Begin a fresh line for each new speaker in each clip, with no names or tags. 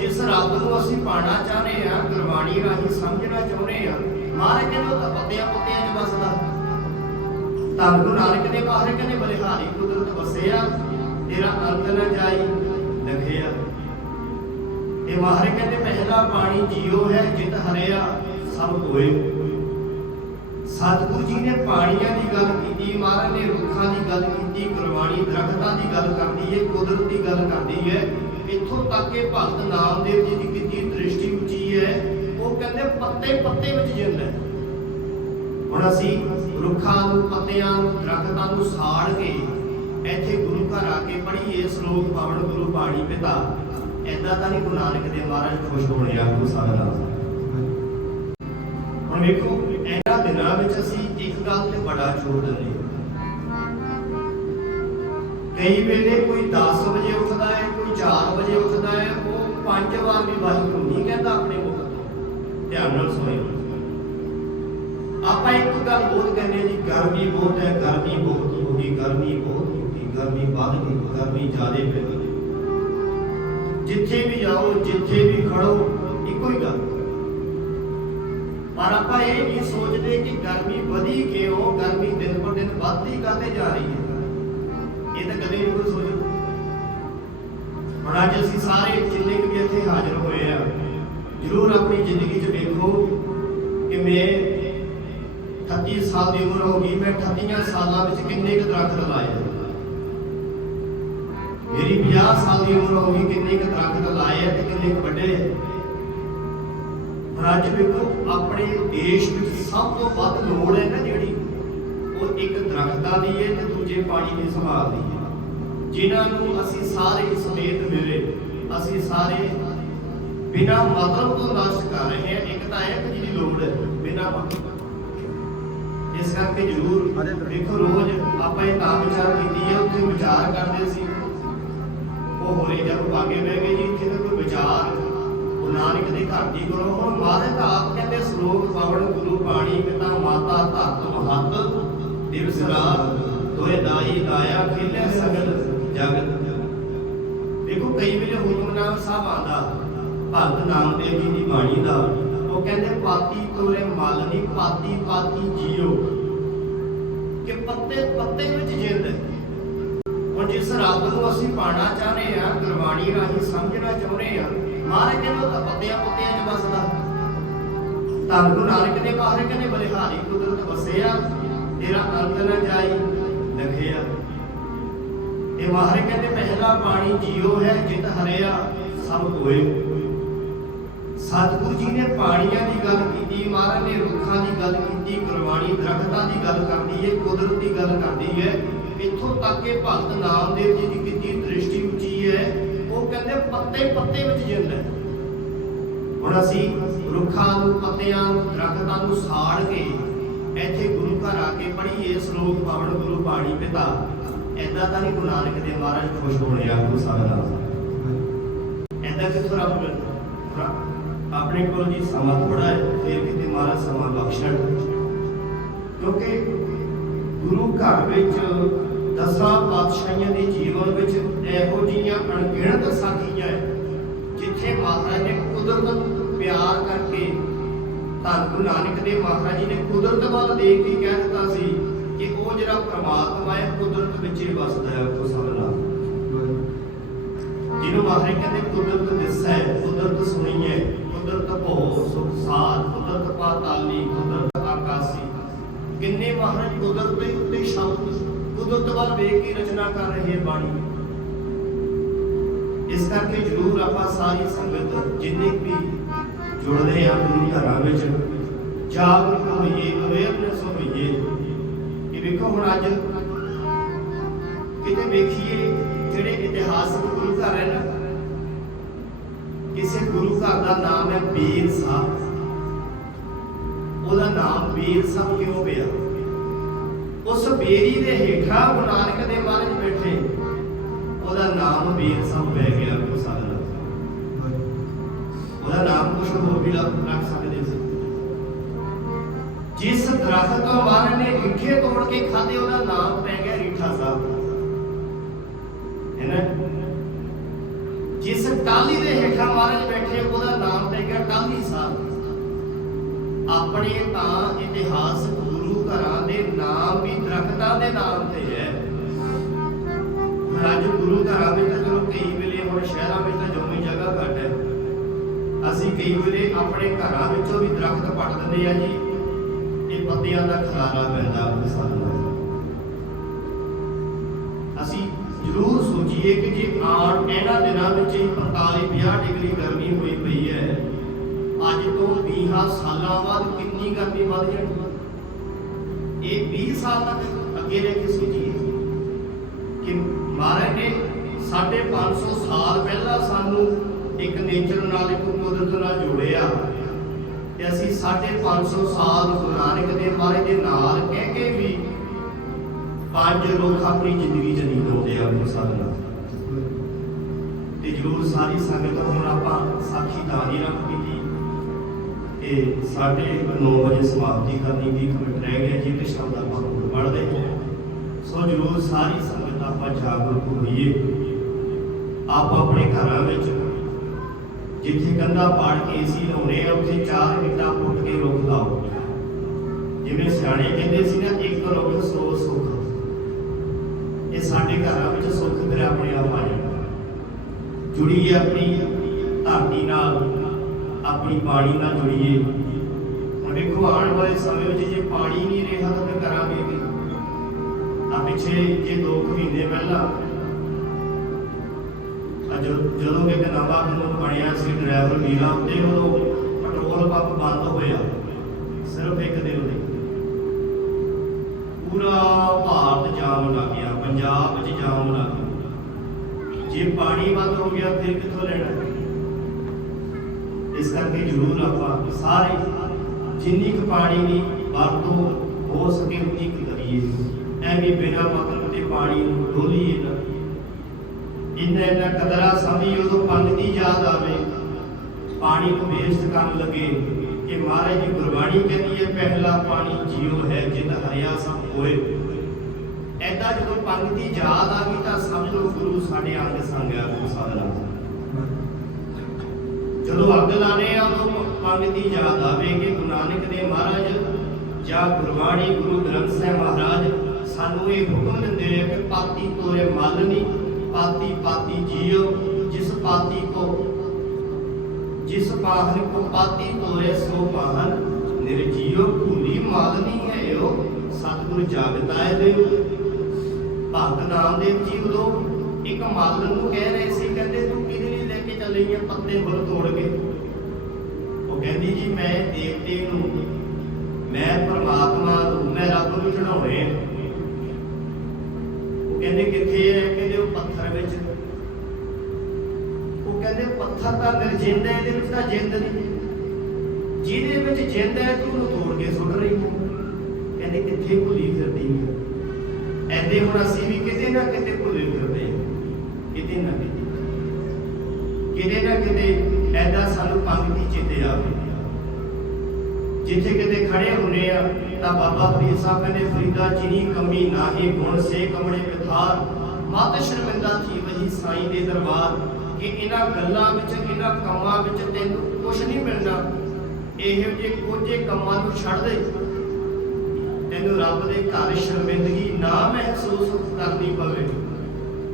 ਜਿਸ ਰੱਬ ਨੂੰ ਅਸੀਂ ਪਾਣਾ ਚਾਹਨੇ ਆ ਗੁਰਬਾਣੀ ਰਾਹੀਂ ਸਮਝਣਾ ਚਾਹੁੰਦੇ ਆ ਮਹਾਰਾਜ ਕਹਿੰਦੇ ਉਹ ਤਾਂ ਪੱਤਿਆਂ ਪੁੱਤਿਆਂ 'ਚ ਵਸਦਾ। ਧੰਨ ਗੁਰੂ ਨਾਨਕ ਦੇ ਬਾਹਰ ਕਹਿੰਦੇ ਬਲਿਹਾਰੀ ਕੁਦਰਤ ਵਸਿਆ ਤੇਰਾ ਅੰਤ ਨਾ ਜਾਈ ਲਖਿਆ ਇਹ ਮਹਾਰਾਜ ਕਹਿੰਦੇ, ਪਹਿਲਾ ਪਾਣੀ ਜੀਉ ਹੈ, ਜਿਤ ਹਰਿਆ ਸਭ ਹੋਏ। ਸਤਿਗੁਰੂ ਜੀ ਨੇ ਪਾਣੀਆਂ ਦੀ ਗੱਲ ਕੀਤੀ, ਮਹਾਰਾਜ ਨੇ ਰੁੱਖਾਂ ਦੀ ਗੱਲ ਕੀਤੀ ਗੁਰਬਾਣੀ ਦਰਖਤਾਂ ਦੀ ਗੱਲ ਕਰਦੀ ਹੈ ਕੁਦਰਤ ਦੀ ਗੱਲ ਕਰਦੀ ਹੈ ਇੱਥੋਂ ਤੱਕ ਕਿ ਭਗਤ ਨਾਮਦੇਵ ਜੀ ਦੀ ਕੀਤੀ ਦ੍ਰਿਸ਼ਟੀ ਉੱਚੀ ਹੈ। ਉਹ ਕਹਿੰਦੇ ਪੱਤੇ ਪੱਤੇ ਵਿੱਚ ਜਿੰਦ ਹੈ। ਹੁਣ ਅਸੀਂ ਰੁੱਖਾਂ ਨੂੰ, ਪੱਤਿਆਂ ਦਰਖਤਾਂ ਨੂੰ ਸਾੜ ਕੇ ਇੱਥੇ ਗੁਰੂ ਘਰ ਆ ਕੇ ਪੜ੍ਹੀਏ, ਸ਼ਲੋਕ ਪਾਵਨ ਗੁਰੂ ਬਾਣੀ ਪਿਤਾ। ਐਦਾਂ ਤਾਂ ਨਹੀਂ ਗੁਰੂ ਨਾਨਕ ਦੇਵ ਮਹਾਰਾਜ ਖੁਸ਼ ਹੋਣੇ ਆ, ਗੁਰੂ ਸਾਹਿਬ ਦਾ। ਹੁਣ ਵੇਖੋ, ਇਹਨਾਂ ਦਿਨਾਂ ਵਿੱਚ ਅਸੀਂ ਇੱਕ ਗੱਲ ਤੇ ਬੜਾ ਜ਼ੋਰ ਦਿੰਦੇ ਹਾਂ। ਕਈ ਵੇਲੇ ਕੋਈ 10 ਵਜੇ ਉੱਠਦਾ ਹੈ, ਕੋਈ 4 ਵਜੇ ਉੱਠਦਾ ਹੈ, ਉਹ ਪੰਜ ਵਾਰ ਵੀ ਵਾਹਿਗੁਰੂ ਨਹੀਂ ਕਹਿੰਦਾ ਆਪਣੇ ਮੁਖ ਤੋਂ। ਧਿਆਨ ਨਾਲ ਸੁਣਿਓ। ਆਪਾਂ ਇੱਕ ਗੱਲ ਬਹੁਤ ਕਹਿੰਦੇ ਜੀ, ਗਰਮੀ ਬਹੁਤ ਹੈ, ਗਰਮੀ ਬਹੁਤ ਹੋ ਗਈ ਗਰਮੀ ਬਹੁਤ ਹੋ ਗਈ ਗਰਮੀ ਵੱਧ ਗਈ, ਗਰਮੀ ਜ਼ਿਆਦੇ ਪੈ ਗਈ। ਜਿੱਥੇ ਵੀ ਜਾਓ, ਜਿੱਥੇ ਵੀ ਖੜੋ, ਇੱਕੋ ਹੀ ਗੱਲ। ਪਰ ਆਪਾਂ ਇਹ ਨਹੀਂ ਸੋਚਦੇ ਕਿ ਗਰਮੀ ਵਧੀ ਕਿਉਂ, ਗਰਮੀ ਦਿਨ ਪਰ ਦਿਨ ਵੱਧਦੀ ਕਾਤੇ ਜਾ ਰਹੀ ਹੈ। ਇਹ ਤਾਂ ਕਦੇ ਨਹੀਂ ਕੋਈ ਹੁਣ ਅੱਜ ਅਸੀਂ ਸਾਰੇ ਜਿੰਨੇ ਵੀ ਇੱਥੇ ਹਾਜ਼ਰ ਹੋਏ ਆ, ਜ਼ਰੂਰ ਆਪਣੀ ਜ਼ਿੰਦਗੀ 'ਚ ਵੇਖੋ ਕਿ ਮੈਂ 38 ਸਾਲ ਦੀ ਉਮਰ ਹੋ ਗਈ, ਮੈਂ 38 ਸਾਲਾਂ ਵਿੱਚ ਕਿੰਨੇ ਕੁ ਦਰਖਤ ਲਾਏ ਮੇਰੀ 50 ਸਾਲ ਦੀ ਉਮਰ ਹੋ ਗਈ, ਕਿੰਨੇ ਕੁ ਦਰਖਤ ਲਾਏ ਤੇ ਕਿੰਨੇ ਕੁ ਵੱਡੇ ਆ। ਹੁਣ ਅੱਜ ਵੇਖੋ, ਆਪਣੇ ਦੇਸ਼ ਵਿੱਚ ਸਭ ਤੋਂ ਵੱਧ ਲੋੜ ਹੈ ਨਾ ਇੱਕ ਦਰਖਤਾਂ ਦੀ ਹੈ ਤੇ ਦੂਜੇ ਪਾਣੀ ਦੀ ਸੰਭਾਲ ਦੀ ਹੈ ਜਿਨ੍ਹਾਂ ਨੂੰ ਅਸੀਂ ਸਾਰੇ ਸਮੇਤ ਮਿਲੇ, ਅਸੀਂ ਸਾਰੇ ਬਿਨਾਂ ਮਤਲਬ ਤੋਂ ਨਸ਼ਟ ਕਰ ਰਹੇ ਹਾਂ। ਇੱਕ ਤਾਂ ਇਹ ਕਿ ਜਿਹਦੀ ਲੋੜ ਹੈ, ਬਿਨਾਂ ਇਸ ਕਰਕੇ ਜ਼ਰੂਰ ਦੇਖੋ, ਰੋਜ਼ ਆਪਾਂ ਇਹ ਤਾਂ ਵਿਚਾਰ ਕੀਤੀ ਹੈ, ਉੱਥੇ ਵਿਚਾਰ ਕਰਦੇ ਸੀ। ਉਹ ਹੋਰੇ ਜਦ ਆਗੇ ਬਹਿ ਗਏ ਜੀ, ਇੱਥੇ ਤਾਂ ਕੋਈ ਵਿਚਾਰ ਉਹ ਨਾਨਕ ਦੇ ਘਰ ਦੀ ਕਰੋ ਹੁਣ ਮਹਾਰਾਜ ਤਾਂ ਆਪ ਕਹਿੰਦੇ, ਸ਼ਲੋਕ ਪਵਨ ਗੁਰੂ ਬਾਣੀ ਪਿਤਾ ਮਾਤਾ ਧਰਤ ਮਹਤ। ਦਿਵਸ ਰਾਤ ਦੋਏ ਦਾਈ ਲਾਇਆ ਖੇਲੇ ਸਗਲ ਜਗਤ। ਦੇਖੋ, ਕਈ ਵੇਲੇ ਹੁਕਮਨਾਮ ਸਾਹਿਬ ਆਂਦਾ ਭਗਤ ਨਾਮਦੇਵ ਜੀ ਦੀ ਬਾਣੀ ਦਾ। ਉਹ ਕਹਿੰਦੇ, ਪਾਤੀ ਤੋਰੇ ਮਲ ਨਹੀਂ ਪਾਤੀ ਪਾਤੀ ਜੀਓ। ਕਿ ਪੱਤੇ ਪੱਤੇ ਵਿੱਚ ਜਿੰਦ ਹੈ। ਹੁਣ ਜਿਸ ਰੱਬ ਨੂੰ ਅਸੀਂ ਪਾਣਾ ਚਾਹਨੇ ਆ ਗੁਰਬਾਣੀ ਰਾਹੀਂ ਸਮਝਣਾ ਚਾਹੁੰਦੇ ਆ ਮਹਾਰਾਜ ਕਹਿੰਦੇ ਤਾਂ ਪੱਤਿਆਂ, ਪੁੱਤਿਆਂ 'ਚ ਵਸਦਾ। ਤਾਂ ਗੁਰੂ ਨਾਨਕ ਦੇ ਬਾਹਰ ਕਹਿੰਦੇ, ਬਲਿਹਾਰੀ ਕੁਦਰਤ ਵਸਿਆ ਤੇਰਾ ਅੰਤ ਨਾ ਜਾਈ ਲਖਿਆ। ਇਹ ਮਹਾਰਾਜ ਕਹਿੰਦੇ, ਪਹਿਲਾ ਪਾਣੀ ਜੀਉ ਹੈ, ਜਿਤ ਹਰਿਆ ਸਭ ਹੋਏ ਸਤਿਗੁਰੂ ਜੀ ਨੇ ਪਾਣੀਆਂ ਦੀ ਗੱਲ ਕੀਤੀ, ਮਹਾਰਾਜ ਨੇ ਰੁੱਖਾਂ ਦੀ ਗੱਲ ਕੀਤੀ, ਗੁਰਬਾਣੀ ਦਰਖਤਾਂ ਦੀ ਗੱਲ ਕਰਦੀ ਹੈ, ਕੁਦਰਤ ਦੀ ਗੱਲ ਕਰਦੀ ਹੈ। ਇੱਥੋਂ ਤੱਕ ਕਿ ਭਗਤ ਨਾਮਦੇਵ ਜੀ ਦੀ ਕੀਤੀ ਦ੍ਰਿਸ਼ਟੀ ਉੱਚੀ ਹੈ। ਉਹ ਕਹਿੰਦੇ, ਪੱਤੇ ਪੱਤੇ ਵਿੱਚ ਜਿੰਦ ਹੈ। ਹੁਣ ਅਸੀਂ ਰੁੱਖਾਂ ਨੂੰ, ਪੱਤਿਆਂ ਨੂੰ, ਦਰਖਤਾਂ ਨੂੰ ਸਾੜ ਕੇ ਇੱਥੇ ਗੁਰੂ ਘਰ ਆ ਕੇ ਪੜ੍ਹੀਏ ਸ਼ਲੋਕ ਪਾਵਨ ਗੁਰੂ ਬਾਣੀ ਪਿਤਾ। ਐਦਾਂ ਤਾਂ ਨਹੀਂ ਗੁਰੂ ਨਾਨਕ ਦੇਵ ਮਹਾਰਾਜ ਖੁਸ਼ ਹੋਣੇ ਆ, ਗੁਰੂ ਸਾਹਿਬ ਨਾਲ ਐਦਾਂ ਕਿਥੋਂ ਰੱਬ ਆਪਣੇ ਕੋਲ ਜੀ ਸਮਾਂ ਥੋੜਾ ਹੈ, ਫਿਰ ਕਿਤੇ ਮਹਾਰਾਜ ਸਮਾਂ ਬਖਸ਼ਣ। ਕਿਉਂਕਿ ਗੁਰੂ ਘਰ ਵਿੱਚ ਦਸਾਂ ਪਾਤਸ਼ਾਹੀਆਂ ਦੇ ਜੀਵਨ ਵਿੱਚ ਇਹੋ ਜਿਹੀਆਂ ਅਣਗਿਣਤ ਸਾਖੀਆਂ ਹੈ, ਜਿੱਥੇ ਮਹਾਰਾਜ ਨੇ ਕੁਦਰਤ ਨੂੰ ਪਿਆਰ ਕਰਕੇ ਧੰਨ ਗੁਰੂ ਨਾਨਕ ਦੇਵ ਮਹਾਰਾਜ ਜੀ ਨੇ ਕੁਦਰਤ ਵੱਲ ਦੇਖ ਕੇ ਕਹਿ ਦਿੱਤਾ ਸੀ ਕਿ ਉਹ ਜਿਹੜਾ ਪ੍ਰਮਾਤਮਾ ਹੈ, ਕੁਦਰਤ ਵਿੱਚ ਹੀ ਵਸਦਾ ਹੈ ਉਹ ਸਭ ਨਾਲ। ਜਿਹਨੂੰ ਮਹਾਰਾਜ ਕਹਿੰਦੇ ਕੁਦਰਤ ਦਿਸਦਾ ਕੁਦਰਤ ਸੁਣੀ ਕੁਦਰਤ ਭੋ ਸੁਖ ਸਾਰ ਕੁਦਰਤ ਪਾਤਾਲੀ, ਕੁਦਰਤ ਆਕਾਸੀ। ਕਿੰਨੇ ਮਹਾਰਾਜ ਕੁਦਰਤ ਦੇ ਉੱਤੇ ਸ਼ਬਦ, ਕੁਦਰਤ ਵੱਲ ਵੇਖ ਕੇ ਰਚਨਾ ਕਰ ਰਹੇ ਹੈ ਬਾਣੀ। ਇਸ ਕਰਕੇ ਜ਼ਰੂਰ ਆਪਾਂ ਸਾਰੀ ਸੰਗਤ, ਜਿੰਨੇ ਵੀ ਜੁੜਦੇ ਹਾਂ ਗੁਰੂ ਘਰਾਂ ਵਿੱਚ। ਜਾਗਰੂਕ ਹੋਈਏ, ਅਵੇਅਰਨੈਸ ਹੋਈਏ ਇਹ ਵੇਖੋ ਹੁਣ ਅੱਜ ਕਿਤੇ ਵੇਖੀਏ ਜਿਹੜੇ ਇਤਿਹਾਸਕ ਗੁਰੂ ਘਰ ਹੈ ਨਾ, ਕਿਸੇ ਗੁਰੂ ਘਰ ਦਾ ਨਾਮ ਹੈ ਬੀਰ ਸਾਹਿਬ। ਉਹਦਾ ਨਾਮ ਬੀਰ ਸਾਹਿਬ ਕਿਉਂ ਪਿਆ? ਉਸ ਬੇਰੀ ਦੇ ਹੇਠਾਂ ਗੁਰੂ ਨਾਨਕ ਦੇ ਮਹਾਰਾਜ ਬੈਠੇ, ਉਹਦਾ ਨਾਮ ਬੀਰ ਸਾਹਿਬ ਪੈ ਗਿਆ। ਦਾ ਨਾਮ ਕੁਝ ਹੋਰ ਵੀ ਰੱਖ ਸਕਦੇ ਸੀ। ਜਿਸ ਦਰਖਤ ਤੋਂ ਬਾਹਰ ਨੇ ਰਿੱਠੇ ਤੋੜ ਕੇ ਖਾਦੇ ਉਹਦਾ ਨਾਮ ਪੈ ਗਿਆ ਰੀਠਾ ਸਾਹਿਬ। ਹੈ ਨਾ? ਜਿਸ ਟਾਲੀ ਦੇ ਹੇਠਾਂ ਮਹਾਰਾਜ ਬੈਠੇ, ਉਹਦਾ ਨਾਮ ਪੈ ਗਿਆ ਟਾਲੀ ਸਾਹਿਬ। ਆਪਣੇ ਤਾਂ ਇਤਿਹਾਸ ਗੁਰੂ ਘਰਾਂ ਦੇ ਨਾਮ ਵੀ ਦਰਖਤਾਂ ਦੇ ਨਾਮ ਤੇ ਹੈ। ਅੱਜ ਗੁਰੂ ਘਰਾਂ ਵਿੱਚ ਜਦੋਂ ਕਈ ਵੇਲੇ ਹੁਣ ਸ਼ਹਿਰਾਂ ਵਿੱਚ ਤਾਂ ਜੋ ਕਈ ਵੇਲੇ ਆਪਣੇ ਘਰਾਂ ਵਿੱਚੋਂ ਵੀ ਦਰਖਤ ਪੱਟ ਦਿੰਦੇ ਆ ਜੀ। ਇਹ ਪੱਤਿਆਂ ਦਾ ਖਲਾਰਾ ਪੈਂਦਾ ਸਾਨੂੰ ਅਸੀਂ ਜ਼ਰੂਰ ਸੋਚੀਏ ਕਿ ਜੇ ਆਉਣ ਇਹਨਾਂ ਦਿਨਾਂ ਵਿੱਚ ਹੀ 45 50 ਡਿਗਰੀ ਗਰਮੀ ਹੋਈ ਪਈ ਹੈ, ਅੱਜ ਤੋਂ 20 ਸਾਲਾਂ ਬਾਅਦ ਕਿੰਨੀ ਗਰਮੀ ਵੱਧ ਜਾਣੀ ਇਹ 20 ਸਾਲ ਤੱਕ ਅੱਗੇ ਰਹਿ ਕੇ ਸੋਚੀਏ ਕਿ ਮਹਾਰਾਜ ਨੇ 550 ਸਾਲ ਪਹਿਲਾਂ ਸਾਨੂੰ ਇੱਕ ਨੇਚਰ ਨਾਲ, ਇੱਕ ਕੁਦਰਤ ਨਾਲ ਜੋੜਿਆ ਤੇ ਅਸੀਂ 550 ਸਾਲ ਗੁਰੂ ਨਾਨਕ ਦੇ ਮਹਾਰਾਜ ਦੇ ਨਾਲ ਕਹਿ ਕੇ ਵੀ ਪੰਜ ਲੋਕ ਆਪਣੀ ਜ਼ਿੰਦਗੀ ਚ ਨਹੀਂ ਲਾਉਂਦੇ ਆ ਗੁਰੂ ਤੇ। ਜਰੂਰ ਸਾਰੀ ਸੰਗਤ ਹੁਣ ਆਪਾਂ ਸਾਖੀ ਤਾਂ ਰੱਖ ਕੀਤੀ ਤੇ ਸਾਡੇ 9 ਵਜੇ ਸਮਾਪਤੀ ਕਰਨੀ ਦੀ ਇੱਕ ਰਹਿ ਗਿਆ ਜੀ ਤੇ ਸ਼ਬਦ ਆਪਾਂ ਹੁਣ ਪੜ੍ਹਦੇ ਸੋ ਜਰੂਰ ਸਾਰੀ ਸੰਗਤ ਆਪਾਂ ਜਾਗਰੂਕ ਹੋਈਏ। ਆਪ ਆਪਣੇ ਘਰਾਂ ਵਿੱਚ ਜਿੱਥੇ ਕੰਧਾ ਪਾੜ ਕੇ ਏਸੀ ਲਾਉਣੇ ਆ, ਉੱਥੇ ਚਾਰ ਇੱਟਾਂ ਪੁੱਟ ਕੇ ਰੁੱਖ ਲਾਓ। ਜਿਵੇਂ ਸਿਆਣੇ ਕਹਿੰਦੇ ਸੀ ਨਾ, ਇੱਕ ਰੁੱਖ ਸੋ ਸੁੱਖ। ਇਹ ਸਾਡੇ ਘਰਾਂ ਵਿੱਚ ਸੁੱਖ ਫਿਰ ਆਪਣੇ ਆਪ ਆ ਜਾਂਦਾ ਜੁੜੀਏ ਆਪਣੀ ਧਰਤੀ ਨਾਲ, ਆਪਣੀ ਬਾਣੀ ਨਾਲ ਜੁੜੀਏ। ਹੁਣ ਦੇਖੋ ਆਉਣ ਵਾਲੇ ਸਮੇਂ ਵਿੱਚ ਜੇ ਪਾਣੀ ਨਹੀਂ ਰਿਹਾ, ਤਾਂ ਕਰਾਂਗੇ ਕੀ ਆ ਪਿੱਛੇ ਜੇ 2 ਮਹੀਨੇ ਪਹਿਲਾਂ ਆ ਜਦੋਂ ਕਿ ਨਵਾਂ ਕਾਨੂੰਨ ਬਣਿਆ ਸੀ, ਡਰਾਈਵਰ ਵੀਰਾਂ ਉੱਤੇ ਉਦੋਂ ਪੈਟਰੋਲ ਪੰਪ ਬੰਦ ਹੋਇਆ ਸਿਰਫ ਇੱਕ ਦਿਨ ਲਈ। ਪੂਰਾ ਭਾਰਤ ਜਾਮ ਲੱਗ ਗਿਆ, ਪੰਜਾਬ ਵਿੱਚ ਜਾਮ ਲੱਗ ਗਿਆ। ਜੇ ਪਾਣੀ ਬੰਦ ਹੋ ਗਿਆ ਫਿਰ ਕਿੱਥੋਂ ਲੈਣਾ? ਇਸ ਕਰਕੇ ਜ਼ਰੂਰ ਆਪਾਂ ਸਾਰੇ ਜਿੰਨੀ ਕੁ ਪਾਣੀ ਦੀ ਵਰਤੋਂ ਹੋ ਸਕੇ, ਉਨੀ ਕੁ ਕਰੀਏ। ਐਵੇਂ ਬਿਨਾਂ ਮਤਲਬ ਤੇ ਪਾਣੀ ਨੂੰ ਡੋਲੀਏ ਨਾ। ਇੰਨਾ ਇੰਨਾ ਕਦਰਾ ਸਮਝੀ ਉਦੋਂ ਪੰਨ ਦੀ ਯਾਦ ਆਵੇ, ਪਾਣੀ ਨੂੰ ਵੇਸਟ ਕਰਨ ਲੱਗੇ ਕਿ ਮਹਾਰਾਜ ਦੀ ਗੁਰਬਾਣੀ ਕਹਿੰਦੀ ਹੈ, ਪਹਿਲਾ ਪਾਣੀ ਜੀਉ ਹੈ ਜਿਤ ਹਰਿਆ ਸਭ ਹੋਏ। ਐਦਾਂ ਜਦੋਂ ਪੰਨ ਦੀ ਯਾਦ ਆ ਗਈ ਤਾਂ ਸਮਝ ਲਓ ਗੁਰੂ ਸਾਡੇ ਅੰਗ ਸੰਗ ਆ, ਗੁਰੂ ਸਾਧਨਾ ਜਦੋਂ ਅੱਗ ਲਾਣੇ ਆ, ਉਦੋਂ ਪੰਨ ਦੀ ਯਾਦ ਆਵੇ ਕਿ ਗੁਰੂ ਨਾਨਕ ਦੇ ਮਹਾਰਾਜ ਜਾਂ ਗੁਰਬਾਣੀ ਗੁਰੂ ਗ੍ਰੰਥ ਸਾਹਿਬ ਮਹਾਰਾਜ ਸਾਨੂੰ ਇਹ ਹੁਕਮ ਦਿੰਦੇ ਨੇ ਕਿ ਪਾਤੀ ਤੋਰੇ ਮਲ ਨਹੀਂ ਪਾਤੀ ਪਾਤੀ ਜੀਉ ਜਿਸ ਪਾਤੀ ਕੋ ਜਿਸ ਪਾਹਨ ਕੋ ਪਾਤੀ ਤੋਰੇ ਸੋ ਪਾਹਨ ਨਿਰਜੀਉ ਭੂਲੀ ਮਾਲਨੀ ਹੈ ਸਤਿਗੁਰ ਜਾਗਤਾਏ ਦੇ ਭਗਤ ਨਾਮਦੇਵ ਜੀ ਉਦੋਂ ਇੱਕ ਮਾਲਨ ਨੂੰ ਕਹਿ ਰਹੇ ਸੀ, ਕਹਿੰਦੇ ਤੂੰ ਕਿਹਦੇ ਲਈ ਲੈ ਕੇ ਚੱਲੀ ਹੈ ਪੱਤੇ ਫੁੱਲ ਤੋੜ ਕੇ? ਉਹ ਕਹਿੰਦੀ ਜੀ, ਮੈਂ ਦੇਵਤੇ ਨੂੰ, ਮੈਂ ਪਰਮਾਤਮਾ ਨੂੰ, ਮੈਂ ਰੱਬ ਨੂੰ ਚੜਾਉਣੇ ਉਹ ਕਹਿੰਦੇ ਕਿੱਥੇ ਹੈ? ਕਹਿੰਦੇ ਪੱਥਰ ਵਿੱਚ। ਉਹ ਕਹਿੰਦੇ ਪੱਥਰ ਤਾਂ ਨਿਰਜਿੰਦ ਹੈ, ਇਹਦੇ ਵਿੱਚ ਤਾਂ ਜਿੰਦ ਨਹੀਂ। ਜਿਹਦੇ ਵਿੱਚ ਜਿੰਦ ਹੈ, ਤੂੰ ਉਹਨੂੰ ਤੋੜ ਕੇ ਸੁੱਟ ਰਹੀ ਹੈ। ਕਹਿੰਦੇ ਕਿੱਥੇ ਭੁੱਲੀ ਫਿਰਦੀ ਹੈ? ਐਦੇ ਹੁਣ ਅਸੀਂ ਵੀ ਕਿਤੇ ਨਾ ਕਿਤੇ ਭੁੱਲੇ ਫਿਰਦੇ ਹਾਂ। ਕਿਤੇ ਨਾ ਕਿਤੇ। ਕਿਤੇ ਨਾ ਕਿਤੇ ਐਦਾ ਸਾਨੂੰ ਪੰਗਤੀ ਚੇਤੇ ਆਵੇ ਜਿੱਥੇ ਕਿਤੇ ਖੜੇ ਹੁੰਨੇ ਆ, ਤਾਂ ਬਾਬਾ ਫਰੀਦ ਸਾਹਿਬ ਕਹਿੰਦੇ, ਫਰੀਦਾ ਚੀਨੀ ਕਮੀ ਨਾਹੀ ਗੁਣ ਸੇ ਕਮੜੇ ਵਿਥਾਰ ਵੱਧ ਸ਼ਰਮਿੰਦਾ ਥੀ ਵਹੀ ਸਾਈਂ ਦੇ ਦਰਬਾਰ ਕਿ ਇਹਨਾਂ ਗੱਲਾਂ ਵਿੱਚ, ਇਹਨਾਂ ਕੰਮਾਂ ਵਿੱਚ ਤੈਨੂੰ ਕੁਝ ਨਹੀਂ ਮਿਲਣਾ। ਇਹੋ ਜਿਹੇ ਕੋਝੇ ਕੰਮਾਂ ਨੂੰ ਛੱਡ ਦੇ। ਤੈਨੂੰ ਰੱਬ ਦੇ ਘਰ ਸ਼ਰਮਿੰਦਗੀ ਨਾ ਮਹਿਸੂਸ ਕਰਨੀ ਪਵੇ।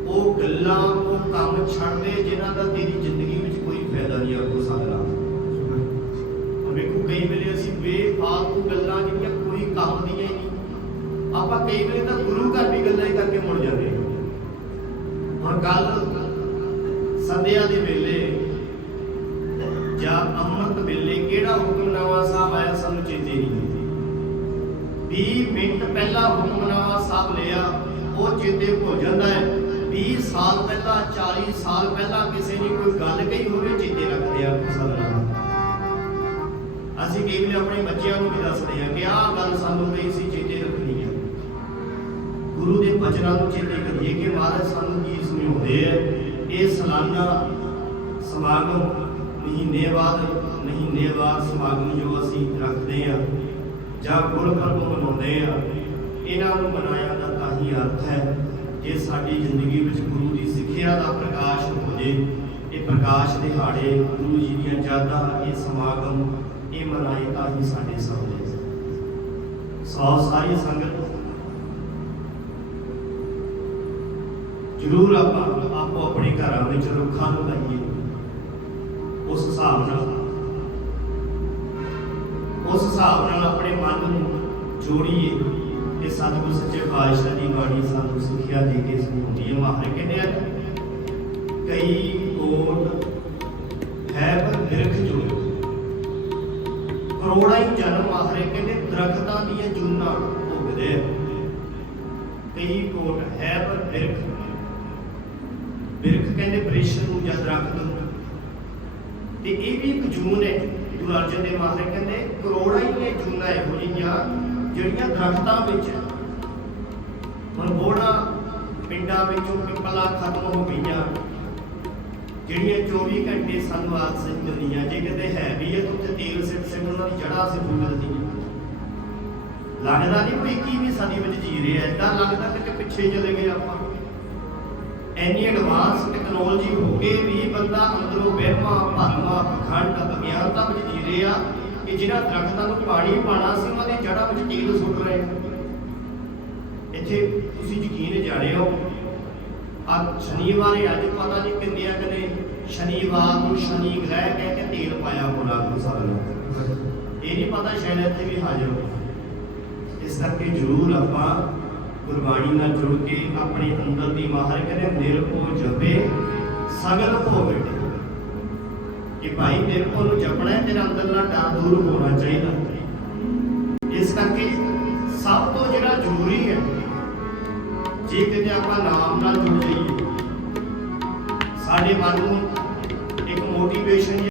ਉਹ ਗੱਲਾਂ, ਉਹ ਕੰਮ ਛੱਡ ਦੇ ਜਿਨ੍ਹਾਂ ਦਾ ਤੇਰੀ ਜ਼ਿੰਦਗੀ ਵਿੱਚ ਕੋਈ ਫਾਇਦਾ ਨਹੀਂ ਹੋ ਸਕਦਾ ਵੇਖੋ, ਕਈ ਵੇਲੇ ਅਸੀਂ ਬੇਫਾਲਤੂ ਗੱਲਾਂ ਜਿਹੜੀਆਂ ਕੋਈ ਕੰਮ ਦੀਆਂ ਹੀ ਨਹੀਂ। ਆਪਾਂ ਕਈ ਵੇਲੇ ਤਾਂ ਗੁਰੂ ਘਰ ਵੀ ਗੱਲਾਂ ਹੀ ਕਰਕੇ ਮੁੜ ਜਾਂਦੇ ਹੁਣ ਕੱਲ ਸੰਧਿਆ ਦੇ ਵੇਲੇ ਜਾਂ ਅੰਮ੍ਰਿਤ ਵੇਲੇ ਕਿਹੜਾ ਹੁਕਮਨਾਮਾ ਸਾਹਿਬ ਆਇਆ ਸਾਨੂੰ ਚੇਤੇ ਨਹੀਂ 20 ਮਿੰਟ ਪਹਿਲਾਂ ਹੁਕਮਨਾਮਾ ਸਾਹਿਬ ਲਿਆ, ਉਹ ਚੇਤੇ ਭੁੱਲ ਜਾਂਦਾ ਹੈ। 20 ਸਾਲ ਪਹਿਲਾਂ 40 ਸਾਲ ਪਹਿਲਾਂ ਕਿਸੇ ਨੇ ਕੋਈ ਗੱਲ ਕਹੀ ਹੋਵੇ, ਚੇਤੇ ਰੱਖਦੇ ਆ ਸਭਨਾਂ ਅਸੀਂ ਕਈ ਵੇਲੇ ਆਪਣੇ ਬੱਚਿਆਂ ਨੂੰ ਵੀ ਦੱਸਦੇ ਆ ਕਿ ਆਹ ਗੱਲ ਸਾਨੂੰ ਕਹੀ ਸੀ, ਚੇਤੇ ਰੱਖਣੀ ਹੈ ਗੁਰੂ ਦੇ ਬਚਨਾਂ ਨੂੰ ਚੇਤੇ ਕਰੀਏ ਕਿ ਮਹਾਰਾਜ ਸਾਨੂੰ ਕੀ ਸਮਝਾਉਂਦੇ ਆ? ਇਹ ਸਾਲਾਨਾ ਸਮਾਗਮ, ਮਹੀਨੇ ਬਾਅਦ ਮਹੀਨੇ ਬਾਅਦ ਸਮਾਗਮ ਜੋ ਅਸੀਂ ਰੱਖਦੇ ਆ ਜਾਂ ਗੁਰਪੁਰਬ ਮਨਾਉਂਦੇ ਆ, ਇਹਨਾਂ ਨੂੰ ਮਨਾਇਆ ਦਾ ਤਾਂ ਹੀ ਅਰਥ ਹੈ ਜੇ ਸਾਡੀ ਜ਼ਿੰਦਗੀ ਵਿੱਚ ਗੁਰੂ ਦੀ ਸਿੱਖਿਆ ਦਾ ਪ੍ਰਕਾਸ਼ ਹੋ ਜੇ। ਇਹ ਪ੍ਰਕਾਸ਼ ਦਿਹਾੜੇ ਗੁਰੂ ਜੀ ਦੀਆਂ ਯਾਦਾਂ, ਇਹ ਸਮਾਗਮ, ਇਹ ਮਨਾਏ ਤਾਂ ਹੀ ਸਾਡੇ ਸਾਹਮਣੇ। ਸੌ ਸਾਰੀ ਸੰਗਤ ਜ਼ਰੂਰ ਆਪਾਂ ਆਪੋ ਆਪਣੇ ਘਰਾਂ ਵਿੱਚ ਰੁੱਖਾਂ ਨੂੰ ਲਾਈਏ। ਉਸ ਹਿਸਾਬ ਨਾਲ। ਉਸ ਹਿਸਾਬ ਨਾਲ ਆਪਣੇ ਮਨ ਨੂੰ ਜੋੜੀਏ ਇਹ ਸਤਿਗੁਰ ਸੱਚੇ ਪਾਤਸ਼ਾਹ ਦੀ ਬਾਣੀ ਸਾਨੂੰ ਸਿੱਖਿਆ ਦੇ ਕੇ ਸਮਝਾਉਂਦੀ ਹੈ। ਮਹਾਰੇ ਕਹਿੰਦੇ ਆ, ਕਈ ਕੋਟ ਹੈ ਪਰ ਬਿਰਖ ਜੋ ਕਰੋੜਾਂ ਹੀ ਜਨਮ ਮਹਾਰੇ ਕਹਿੰਦੇ ਦਰਖਤਾਂ ਦੀਆਂ ਜੂਨਾਂ ਭੁਗਦੇ ਕਈ ਕੋਟ ਹੈ ਪਰ ਬਿਰਖ ਬਿਰਖ ਕਹਿੰਦੇ ਬ੍ਰਿਸ਼ ਨੂੰ ਜਾਂ ਦਰਖਤ ਨੂੰ। ਤੇ ਇਹ ਵੀ ਇੱਕ ਜੂਨ ਹੈ, ਗੁਰੂ ਅਰਜਨ ਦੇਵ ਮਹਾਰਾਜ ਕਹਿੰਦੇ, ਕਰੋੜਾਂ ਹੀ ਇਹ ਜੂਨਾਂ ਇਹੋ ਜਿਹੀਆਂ ਜਿਹੜੀਆਂ ਦਰਖਤਾਂ ਵਿੱਚ ਹੁਣ ਪਿੰਡਾਂ ਵਿੱਚੋਂ ਪਿੰਪਲਾ ਖਤਮ ਹੋ ਗਈਆਂ। ਜਿਹੜੀਆਂ 24 ਘੰਟੇ ਸਾਨੂੰ ਆਕਸੀਜਨ ਮਿਲਦੀਆਂ ਜੇ ਕਿਤੇ ਹੈ ਵੀ ਹੈ, ਤਾਂ ਉੱਥੇ ਤੇਲ ਸਿੱਟ ਸਿੱਟ ਉਹਨਾਂ ਦੀ ਜੜ੍ਹਾਂ ਸੇ ਫੂਕ ਲੱਗਦਾ ਨਹੀਂ ਕੋਈ 21ਵੀਂ ਸਦੀ ਵਿੱਚ ਜੀ ਰਿਹਾ। ਏਦਾਂ ਲੱਗਦਾ ਕਿ ਪਿੱਛੇ ਚਲੇ ਗਏ ਆਪਾਂ। ਐਨੀ ਐਡਵਾਂਸ ਟੈਕਨੋਲੋਜੀ ਹੋ ਕੇ ਵੀ ਬੰਦਾ ਅੰਦਰੋਂ ਵਹਿਮਾਂ ਭਰਮਾਂ ਪਖੰਡ, ਅਗਿਆਨਤਾ ਵਿੱਚ ਜੀ ਰਿਹਾ ਕਿ ਜਿਹੜਾ ਦਰਖਤਾਂ ਨੂੰ ਪਾਣੀ ਪਾਣਾ ਸੀ, ਉਹਨਾਂ ਦੀ ਜੜ੍ਹਾਂ ਵਿੱਚ ਤੇਲ ਸੁੱਟ ਰਹੇ। ਇੱਥੇ ਤੁਸੀਂ ਯਕੀਨ ਜਾਣਿਓ ਅੱਜ ਸ਼ਨੀਵਾਰ ਹੈ, ਅੱਜ ਪਤਾ ਨਹੀਂ ਕਿੰਨਿਆਂ ਕਨੇ। ਸ਼ਨੀਵਾਰ ਨੂੰ ਸ਼ਨੀ ਗ੍ਰਹਿ ਕਹਿ ਕੇ ਤੇਲ ਪਾਇਆ ਹੋਣਾ ਗੁਰੂ ਸਾਹਿਬ ਨੇ। ਇਹ ਨਹੀਂ ਪਤਾ ਸ਼ਾਇਦ ਇੱਥੇ ਵੀ ਹਾਜ਼ਰ ਹੋ ਇਸ ਕਰਕੇ ਜ਼ਰੂਰ ਆਪਾਂ ਗੁਰਬਾਣੀ ਨਾਲ ਜੁੜ ਕੇ ਆਪਣੇ ਅੰਦਰ ਦੀ ਮਾਹਰ ਕਹਿੰਦੇ ਨਿਰਭਉ ਜਪੇ ਸਗਲ ਭੋ ਮਿਟੇ ਕਿ ਭਾਈ ਨਿਰਭਉ ਨੂੰ ਜਪਣਾ ਹੈ, ਤੇਰਾ ਅੰਦਰਲਾ ਡਰ ਦੂਰ ਹੋਣਾ ਚਾਹੀਦਾ। ਇਸ ਕਰਕੇ ਸਭ ਤੋਂ ਜਿਹੜਾ ਜ਼ਰੂਰੀ ਹੈ, ਜੇ ਕਿਤੇ ਆਪਾਂ ਨਾਮ ਨਾਲ ਜੁੜ ਜਾਈਏ, ਸਾਡੇ ਮਨ ਨੂੰ ਇੱਕ ਮੋਟੀਵੇਸ਼ਨ